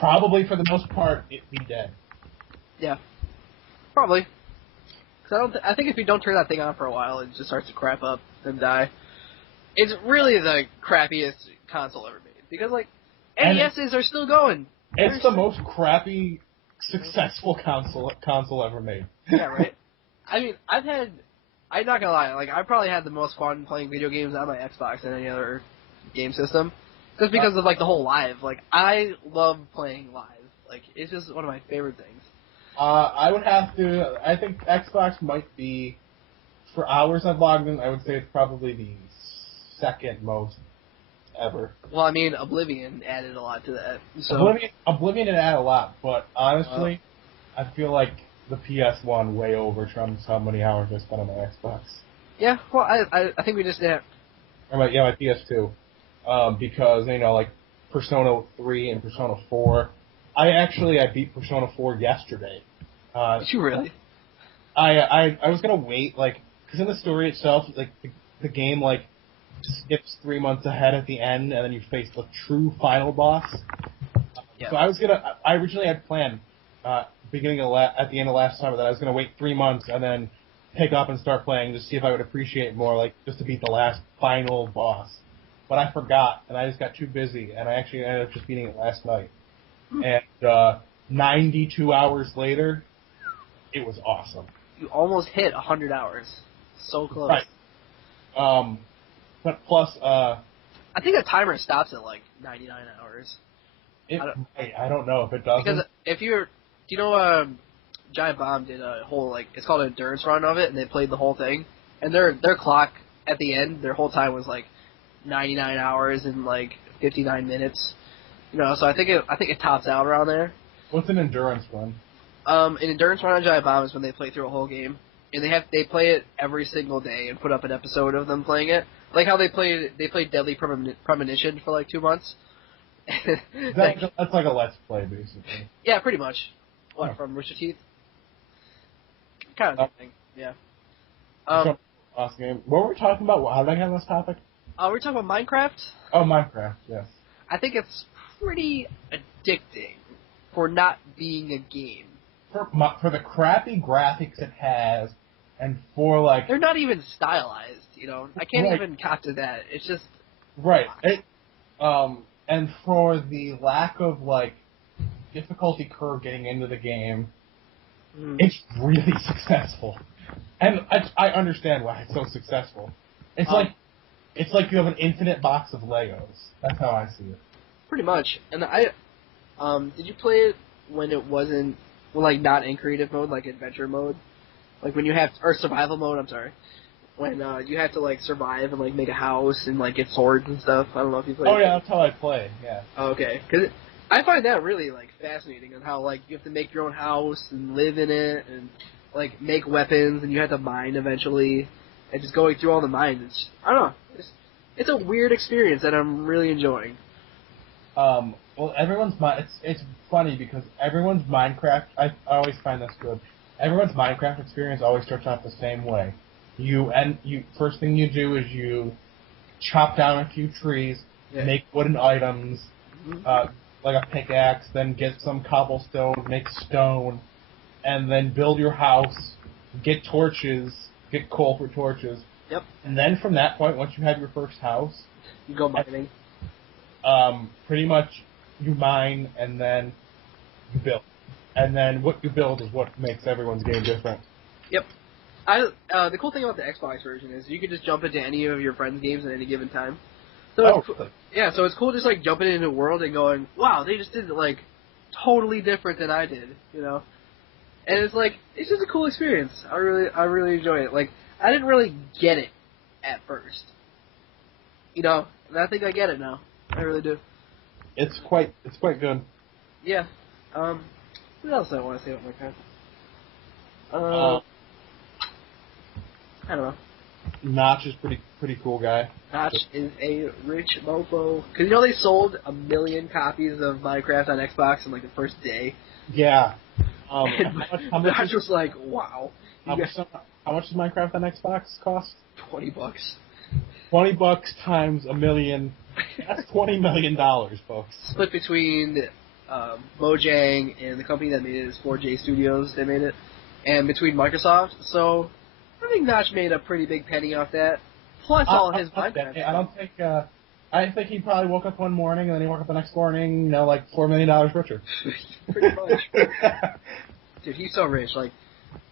probably for the most part, it'd be dead. Yeah, probably. Because I think if you don't turn that thing on for a while, it just starts to crap up and die. It's really the crappiest console ever made because NESs are still going. It's the most crappy, successful console ever made. Yeah, right. I mean, I'm not gonna lie, I probably had the most fun playing video games on my Xbox than any other game system. Just because of, the whole live. I love playing live. It's just one of my favorite things. I think Xbox might be, for hours I've logged in, I would say it's probably the second most ever. Well, I mean, Oblivion added a lot to that. So. Oblivion did add a lot, but honestly, I feel like the PS1 way overtrumps how many hours I spent on my Xbox. Yeah, well, I think we just did. My PS2. Because, Persona 3 and Persona 4. I beat Persona 4 yesterday. Did you really? I was gonna wait, because in the story itself, the game, skips 3 months ahead at the end, and then you face the true final boss. Yeah. So I originally had planned, at the end of last summer, that I was gonna wait 3 months and then pick up and start playing to see if I would appreciate it more, just to beat the last final boss. But I forgot, and I just got too busy, and I actually ended up just beating it last night. And 92 hours later, it was awesome. You almost hit 100 hours. So close. Right. But plus, I think a timer stops at 99 hours. I don't know if it doesn't. Because Giant Bomb did a whole it's called an endurance run of it, and they played the whole thing, and their clock at the end, their whole time was 99 hours and 59 minutes. So I think it tops out around there. What's an endurance run? An endurance run on Giant Bomb is when they play through a whole game, and they play it every single day and put up an episode of them playing it. Like how they played Deadly Premonition for 2 months. That's like a Let's Play, basically. Yeah, pretty much. What, from Rooster Teeth? Kind of thing, yeah. Awesome game. What were we talking about? How did I get on this topic? We're talking about Minecraft. Oh, Minecraft, yes. I think it's pretty addicting for not being a game. For the crappy graphics it has, and for they're not even stylized, I can't even cop to that. It's just... Right. And for the lack of, difficulty curve getting into the game, it's really successful. And I understand why it's so successful. It's like you have an infinite box of Legos. That's how I see it. Pretty much. And did you play it when it wasn't, not in creative mode, adventure mode? When you have, or survival mode, I'm sorry. When you have to, survive and, make a house and, get swords and stuff. I don't know if you played it. Oh, yeah, that's how I play, yeah. Oh, okay. Because I find that really, fascinating, and how, you have to make your own house and live in it and, make weapons, and you have to mine eventually. And just going through all the mines, it's, I don't know. It's a weird experience that I'm really enjoying. Well, it's funny because everyone's Minecraft, I always find this good. Everyone's Minecraft experience always starts out the same way. First thing you do is you chop down a few trees, make wooden items, like a pickaxe, then get some cobblestone, make stone, and then build your house, get torches, get coal for torches, Yep. And then from that point, once you have your first house, You go mining. pretty much you mine and then you build. And then what you build is what makes everyone's game different. Yep. The cool thing about the Xbox version is you can just jump into any of your friends' games at any given time. So really? Yeah, so it's cool just like jumping into a world and going, wow, they just did it like totally different than I did, you know? And it's like, it's just a cool experience. I really enjoy it. Like, I didn't really get it at first. You know, and I think I get it now. I really do. It's quite good. Yeah. What else do I want to say about Minecraft? I don't know. Notch is pretty cool guy. Notch is a rich mofo. Because you know they sold 1 million copies of Minecraft on Xbox in like the first day? Yeah. How much Notch was like, wow. How much does Minecraft on Xbox cost? $20. $20 times 1 million. That's $20 million, folks. Split between Mojang and the company that made it is 4J Studios. They made it, and between Microsoft. So I think Notch made a pretty big penny off that. Plus all his Minecraft. I think he probably woke up one morning and then he woke up the next morning, like $4 million richer. Pretty much. Dude, he's so rich. Like,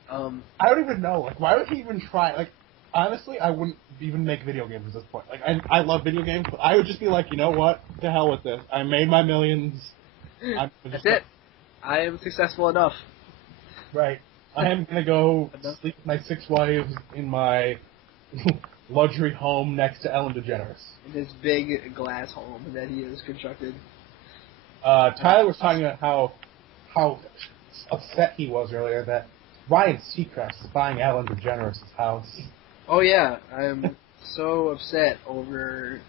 I don't even know. Like, why would he even try? Like, honestly, I wouldn't even make video games at this point. Like, I love video games, but I would just be like, you know what? To hell with this. I made my millions. That's it. I am successful enough. Right. I am going to go sleep with my 6 wives in my luxury home next to Ellen DeGeneres. In his big glass home that he has constructed. Tyler was talking about how upset he was earlier that Ryan Seacrest is buying Ellen DeGeneres' house. Oh yeah, I'm so upset over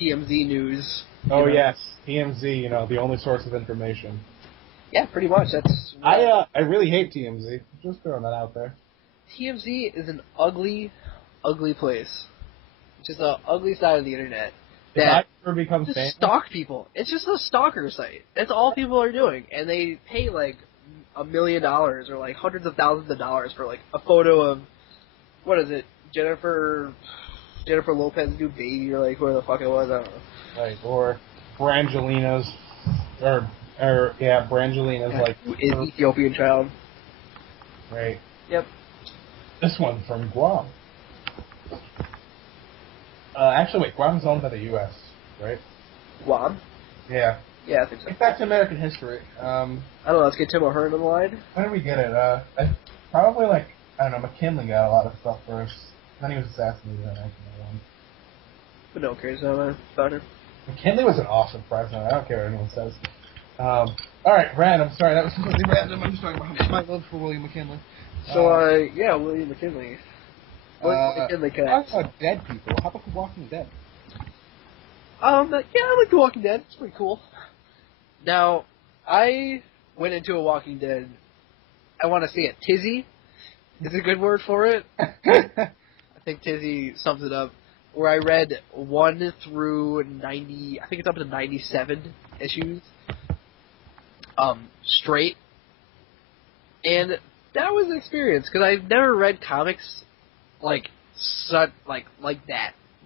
TMZ news. Oh yes, TMZ, the only source of information. Yeah, pretty much. That's. I really hate TMZ. Just throwing that out there. TMZ is an ugly, ugly place. Just the ugly side of the internet. That just stalk people. It's just a stalker site. That's all people are doing, and they pay like $1 million or like hundreds of thousands of dollars for like a photo of what is it, Jennifer Lopez's new baby or like where the fuck it was. I don't know. Right, or Brangelina's, Brangelina's like is Ethiopian child. Right. Yep. This one from Guam. Actually, wait, Guam's owned by the U.S., right? Guam? Yeah. Yeah, I think so. Get back to American history. I don't know, let's get Tim O'Hearn on the line. When did we get it? Probably McKinley got a lot of stuff first. Then he was assassinated in 1901. But no one cares about him. McKinley was an awesome president. I don't care what anyone says. Alright, random. Sorry, that was completely random. I'm just talking about my love for William McKinley. William McKinley. McKinley connect. How about dead people? How about The Walking Dead? I like The Walking Dead. It's pretty cool. Now, I went into a Walking Dead. I want to say it. Tizzy is a good word for it. I think Tizzy sums it up. Where I read 1 through 90, I think it's up to 97 issues, straight. And that was an experience, because I've never read comics like that,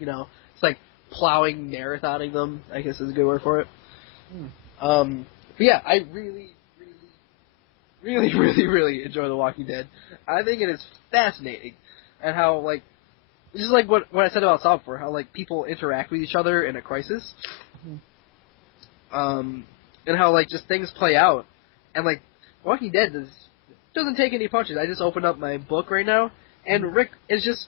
It's like plowing, marathoning them, I guess is a good word for it. But yeah, I really, really, really, really enjoy The Walking Dead. I think it is fascinating, and how, just like what I said about South Park, how, people interact with each other in a crisis. And how, just things play out. And, Walking Dead doesn't take any punches. I just opened up my book right now, and Rick is just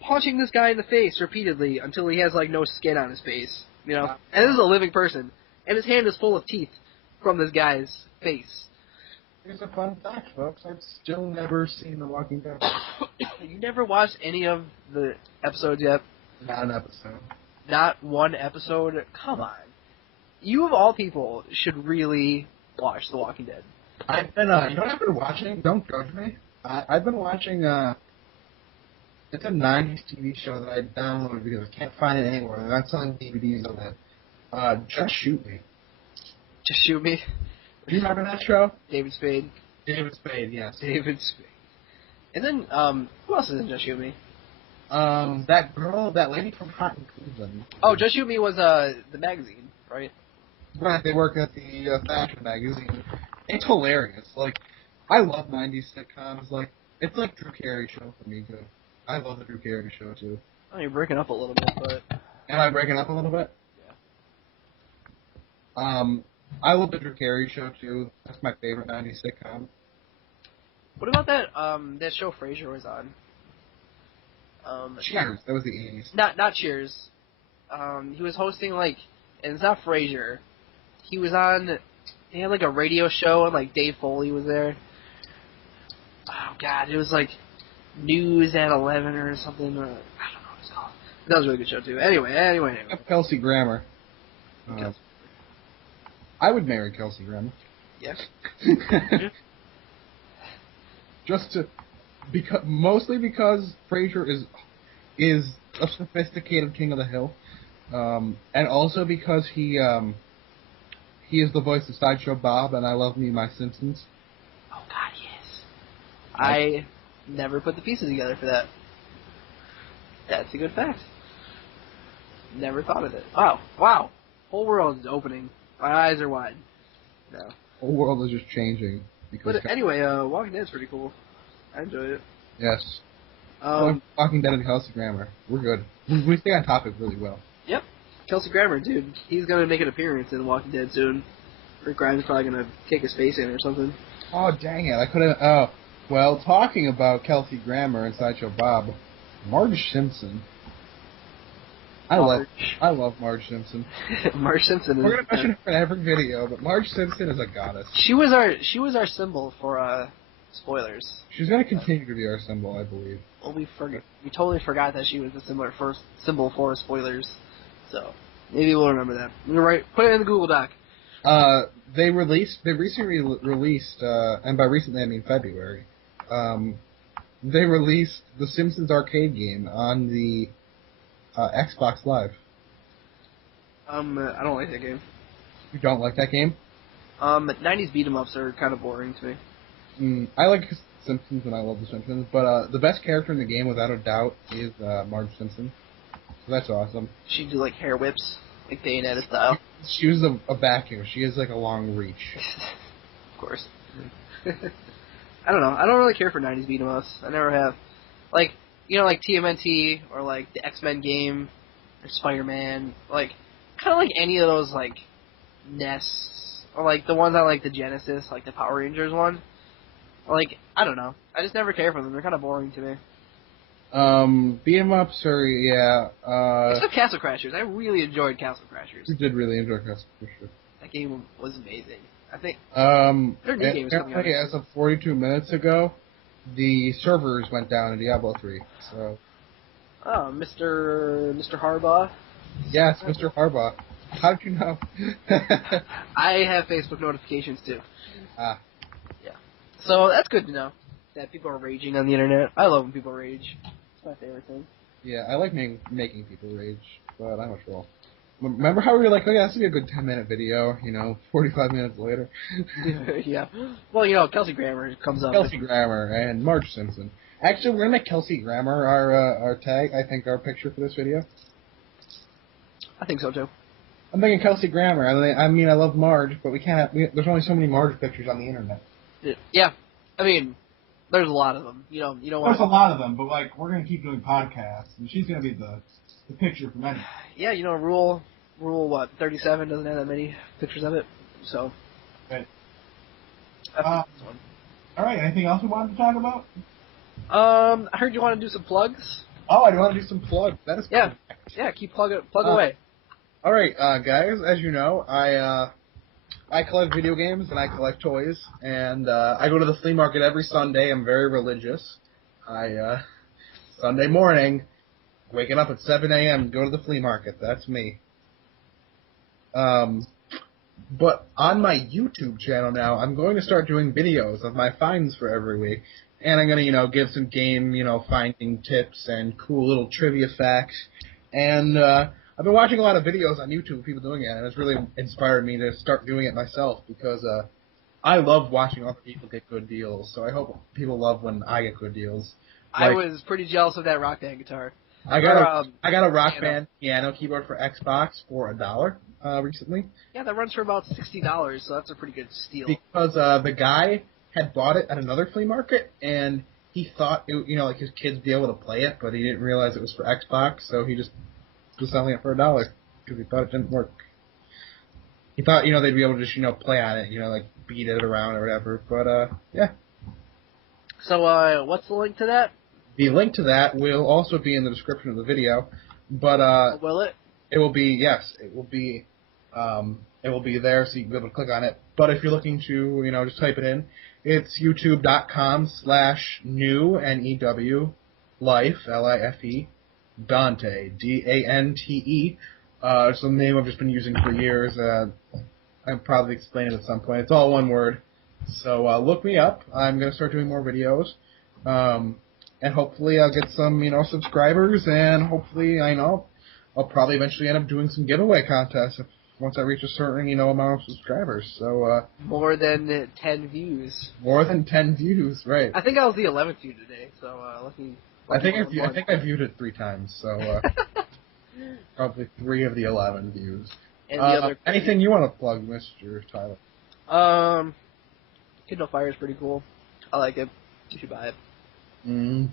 punching this guy in the face repeatedly until he has, no skin on his face, And this is a living person. And his hand is full of teeth from this guy's face. Here's a fun fact, folks. I've still never seen The Walking Dead. You never watched any of the episodes yet? Not an episode. Not one episode? Come on. You, of all people, should really watch The Walking Dead. I've been, I've been watching, don't judge me. I've been watching, it's a 90s TV show that I downloaded because I can't find it anywhere. They're not selling DVDs of it. Just Shoot Me. Just Shoot Me? Do you remember that show? David Spade. David Spade, yes. David Spade. And then, who else is in Just Shoot Me? That girl, that lady from Hot in Cleveland. Oh, Just You and Me was the magazine, right? Right, they work at the fashion magazine. It's hilarious. Like, I love 90s sitcoms. Like, it's like Drew Carey show for me, too. I love the Drew Carey show, too. Oh, you're breaking up a little bit, but... Am I breaking up a little bit? Yeah. I love the Drew Carey show, too. That's my favorite 90s sitcom. What about that show Frasier was on? Cheers. That was the 80s. Not Cheers. He was hosting, like... And it's not Frasier. He was on... He had, like, a radio show, and, like, Dave Foley was there. Oh, God. It was, like, News at 11 or something. Or, I don't know what it's called. That was a really good show, too. Anyway. Kelsey Grammer. I would marry Kelsey Grammer. Yes. Mostly because Frasier is a sophisticated king of the hill, and also because he is the voice of Sideshow Bob, and I love me my Simpsons. Oh God, yes. I never put the pieces together for that. That's a good fact. Never thought of it. Wow. Whole world is opening. My eyes are wide. No. The whole world is just changing. But anyway, Walking Dead's pretty cool. I enjoyed it. Yes. Walking Dead and Kelsey Grammer. We're good. We stay on topic really well. Yep. Kelsey Grammer, dude. He's going to make an appearance in Walking Dead soon. Rick Grimes is probably going to kick his face in or something. Oh, dang it. I could have... Oh, well, talking about Kelsey Grammer and Sideshow Bob, Marge Simpson. I love Marge Simpson. Marge Simpson is... We're going to mention her in every video, but Marge Simpson is a goddess. She was our symbol for, spoilers. She's going to continue to be our symbol, I believe. Well, we totally forgot that she was the symbol for spoilers. So, maybe we'll remember that. You're right. Put it in the Google Doc. They recently released, and by recently I mean February, they released the Simpsons arcade game on the Xbox Live. I don't like that game. You don't like that game? 90s beat-em-ups are kind of boring to me. I like Simpsons and I love the Simpsons, but the best character in the game, without a doubt, is Marge Simpson. So that's awesome. She do like hair whips, like Bayonetta style. She was a vacuum. She has like a long reach. Of course. I don't know. I don't really care for 90s beat-em-ups. I never have. Like, you know, like TMNT or like the X-Men game or Spider-Man. Like, kind of like any of those like NES or like the ones on like the Genesis, like the Power Rangers one. Like, I don't know. I just never care for them. They're kind of boring to me. Beat 'em ups are, yeah. Except Castle Crashers. I really enjoyed Castle Crashers. You did really enjoy Castle Crashers. That game was amazing. I think. Their new game is coming out. As of 42 minutes ago, the servers went down in Diablo 3. So. Oh, Mr. Harbaugh. Yes, Mr. Harbaugh. How did you know? I have Facebook notifications too. Ah. Yeah. So that's good to know that people are raging on the internet. I love when people rage. It's my favorite thing. Yeah, I like making people rage, but I'm a troll. Remember how we were like, oh yeah, this would be a good 10-minute video, 45 minutes later? Yeah. Well, Kelsey Grammer comes up. Kelsey Grammer and Marge Simpson. Actually, we're going to make Kelsey Grammer our tag, I think, our picture for this video. I think so, too. I'm thinking Kelsey Grammer. I mean, I love Marge, but there's only so many Marge pictures on the internet. Yeah. I mean, there's a lot of them. You don't There's a lot of them, but, we're going to keep doing podcasts, and she's going to be the picture for many. Yeah, rule what, 37 doesn't have that many pictures of it, so. Right. All right, anything else we wanted to talk about? I heard you want to do some plugs. Oh, I want to do some plugs. That is cool. Yeah, keep plug away. All right, guys, as you know, I collect video games and I collect toys, and I go to the flea market every Sunday. I'm very religious. Sunday morning, waking up at 7 a.m., go to the flea market. That's me. But on my YouTube channel now, I'm going to start doing videos of my finds for every week. And I'm going to, give some game, finding tips and cool little trivia facts. And I've been watching a lot of videos on YouTube of people doing it, and it's really inspired me to start doing it myself because I love watching other people get good deals. So I hope people love when I get good deals. I was pretty jealous of that Rock Band guitar. I got a Rock Band piano keyboard for Xbox for $1 recently. Yeah, that runs for about $60, so that's a pretty good steal. Because the guy had bought it at another flea market, and he thought like his kids would be able to play it, but he didn't realize it was for Xbox, so he just was selling it for $1 because he thought it didn't work. He thought they'd be able to just play on it, like beat it around or whatever. But yeah. So what's the link to that? The link to that will also be in the description of the video, but will it? It will be, yes, it will be there, so you can be able to click on it. But if you're looking to, just type it in, it's youtube.com/new, N-E-W, life, L-I-F-E, Dante, D-A-N-T-E. It's the name I've just been using for years. I'll probably explain it at some point. It's all one word. So look me up. I'm going to start doing more videos. And hopefully I'll get some, subscribers, and hopefully, I'll probably eventually end up doing some giveaway contests once I reach a certain, amount of subscribers. So more than 10 views. More than 10 views, right? I think I was the 11th view today. So I think I viewed it 3 times. So probably 3 of the 11 views. And the other anything you want to plug, Mr. Tyler? Kindle Fire is pretty cool. I like it. You should buy it.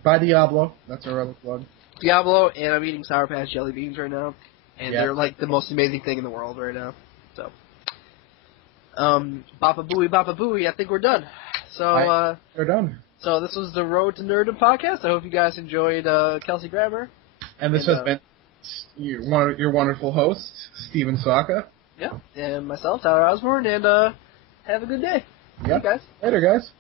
Buy Diablo. That's our other plug. Diablo, and I'm eating Sour Patch Jelly Beans right now. And they're like the most amazing thing in the world right now. So, Bapa Booey, I think we're done. So, we're done. So this was the Road to Nerdom podcast. I hope you guys enjoyed Kelsey Grammer. And this has been your wonderful host, Steven Saka. Yeah, and myself, Tyler Osborne, and have a good day. Yeah. Hey, guys. Later, guys.